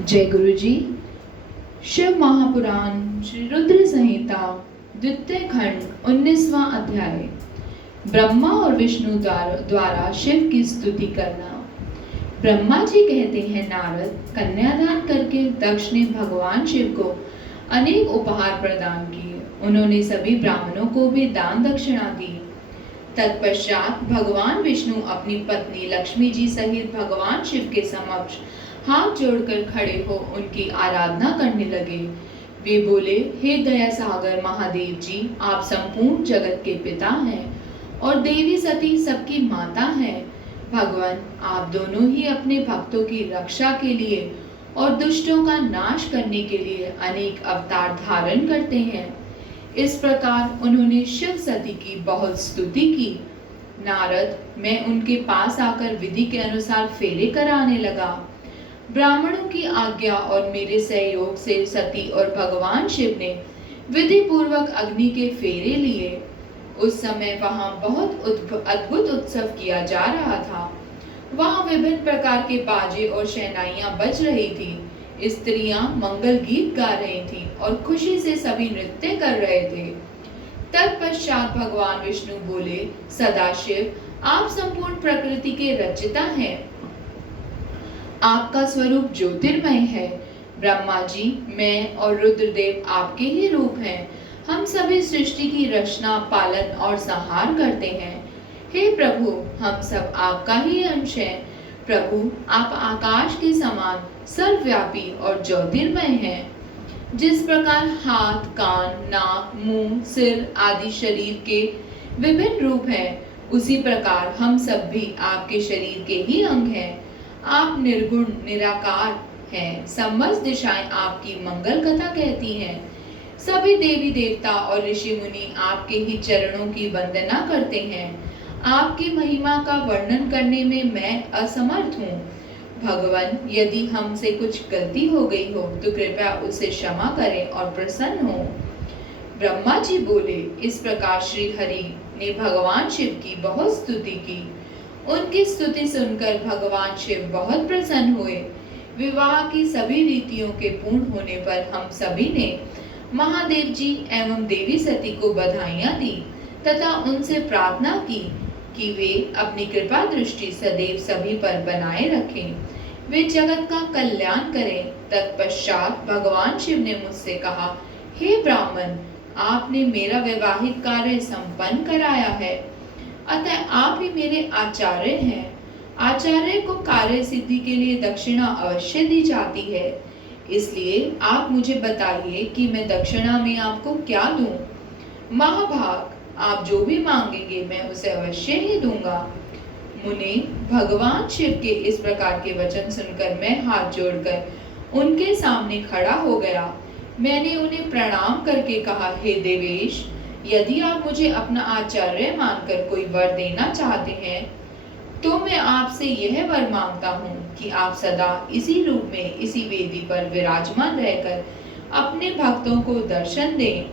जय गुरु जी। शिव महापुराण श्री रुद्र संहिता द्वितीय खंड 19वां अध्याय। ब्रह्मा और विष्णु द्वारा शिव की स्तुति करना। ब्रह्मा जी कहते हैं, नारद, कन्यादान करके दक्ष ने भगवान शिव को अनेक उपहार प्रदान किए। उन्होंने सभी ब्राह्मणों को भी दान दक्षिणा दी। तत्पश्चात भगवान विष्णु अपनी पत्नी लक्ष्मी जी सहित भगवान शिव के समक्ष हाथ जोड़कर खड़े हो उनकी आराधना करने लगे। वे बोले, हे दया सागर महादेव जी, आप संपूर्ण जगत के पिता हैं और देवी सती सबकी माता हैं। भगवान, आप दोनों ही अपने भक्तों की रक्षा के लिए और दुष्टों का नाश करने के लिए अनेक अवतार धारण करते हैं। इस प्रकार उन्होंने शिव सती की बहुत स्तुति की। नारद, मैं उनके पास आकर विधि के अनुसार फेरे कराने लगा। ब्राह्मणों की आज्ञा और मेरे सहयोग से सती और भगवान शिव ने विधि पूर्वक अग्नि के फेरे लिए। उस समय वहां बहुत अद्भुत उत्सव किया जा रहा था। वहां विभिन्न प्रकार के बाजे और शहनाइयां बज रही थी। स्त्रियां मंगल गीत गा रही थीं और खुशी से सभी नृत्य कर रहे थे। तत्पश्चात भगवान विष्णु बोले, सदाशिव, आप संपूर्ण प्रकृति के रचयिता हैं। आपका स्वरूप ज्योतिर्मय है। ब्रह्मा जी, मैं और रुद्रदेव आपके ही रूप हैं। हम सभी सृष्टि की रचना, पालन और संहार करते हैं। हे प्रभु, हम सब आपका ही अंश हैं। प्रभु, आप आकाश के समान सर्वव्यापी और ज्योतिर्मय हैं। जिस प्रकार हाथ, कान, नाक, मुंह, सिर आदि शरीर के विभिन्न रूप हैं, उसी प्रकार हम सब भी आपके शरीर के ही अंग हैं। आप निर्गुण निराकार हैं। समस्त दिशाएं आपकी मंगल कथा कहती हैं। सभी देवी देवता और ऋषि मुनि आपके ही चरणों की वंदना करते हैं। आपकी महिमा का वर्णन करने में मैं असमर्थ हूँ। भगवान, यदि हमसे कुछ गलती हो गई हो तो कृपया उसे क्षमा करें और प्रसन्न हो। ब्रह्मा जी बोले, इस प्रकार श्री हरि ने भगवान शिव की बहुत स्तुति की। उनकी स्तुति सुनकर भगवान शिव बहुत प्रसन्न हुए। विवाह की सभी रीतियों के पूर्ण होने पर हम सभी ने महादेव जी एवं देवी सती को बधाइयां दी तथा उनसे प्रार्थना की कि वे अपनी कृपा दृष्टि सदैव सभी पर बनाए रखें, वे जगत का कल्याण करें। तत्पश्चात भगवान शिव ने मुझसे कहा, हे ब्राह्मण, आपने मेरा वैवाहिक कार्य संपन्न कराया है, अतः आप ही मेरे आचार्य हैं। आचार्य को कार्य सिद्धि के लिए दक्षिणा अवश्य दी जाती है। इसलिए आप मुझे बताइए कि मैं दक्षिणा में आपको क्या दूं। महाभाग, आप जो भी मांगेंगे मैं उसे अवश्य ही दूंगा। मुने, भगवान शिव के इस प्रकार के वचन सुनकर मैं हाथ जोड़कर उनके सामने खड़ा हो गया। मैंने उन्हें प्रणाम करके कहा, हे देवेश, यदि आप मुझे अपना आचार्य मानकर कोई वर देना चाहते हैं तो मैं आपसे यह वर मांगता हूँ कि आप सदा इसी रूप में इसी वेदी पर विराजमान रहकर अपने भक्तों को दर्शन दें।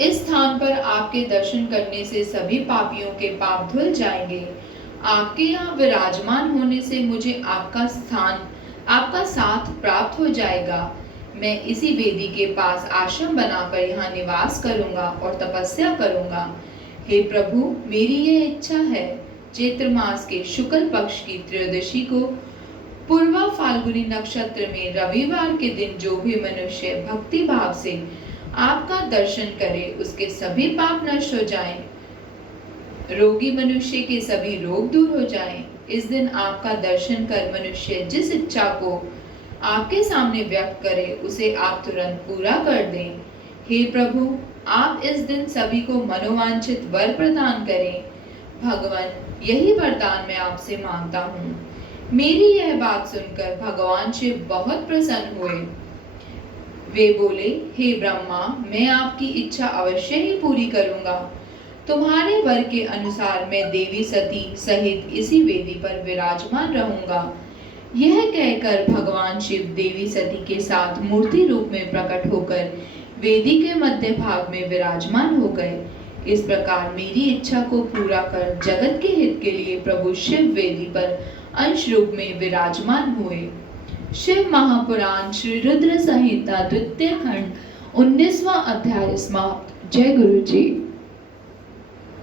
इस स्थान पर आपके दर्शन करने से सभी पापियों के पाप धुल जाएंगे। आपके यहाँ विराजमान होने से मुझे आपका साथ प्राप्त हो जाएगा। मैं इसी वेदी के पास आश्रम बनाकर यहाँ निवास करूंगा और तपस्या करूंगा। हे प्रभु, मेरी यह इच्छा है। चैत्र मास के शुक्ल पक्ष की त्रयोदशी को पूर्वा फाल्गुनी नक्षत्र में रविवार के दिन जो भी मनुष्य भक्ति भाव से आपका दर्शन करे उसके सभी पाप नष्ट हो जाएं, रोगी मनुष्य के सभी रोग दूर हो जाएं। इस दिन आपका दर्शन कर मनुष्य जिस इच्छा को आपके सामने व्यक्त करे उसे आप तुरंत पूरा कर दें। हे प्रभु, आप इस दिन सभी को मनोवांछित वर प्रदान करें। भगवान, यही वरदान मैं आपसे मांगता हूँ। मेरी यह बात सुनकर भगवान शिव बहुत प्रसन्न हुए। वे बोले, हे ब्रह्मा, मैं आपकी इच्छा अवश्य ही पूरी करूंगा। तुम्हारे वर के अनुसार मैं देवी सती सहित इसी वेदी पर विराजमान रहूंगा। यह कहकर भगवान शिव देवी सती के साथ मूर्ति रूप में प्रकट होकर वेदी के मध्य भाग में विराजमान हो गए। इस प्रकार मेरी इच्छा को पूरा कर जगत के हित के लिए प्रभु शिव वेदी पर अंश रूप में विराजमान हुए। शिव महापुराण श्री रुद्र संहिता द्वितीय खंड 19वां अध्याय समाप्त। जय गुरु जी।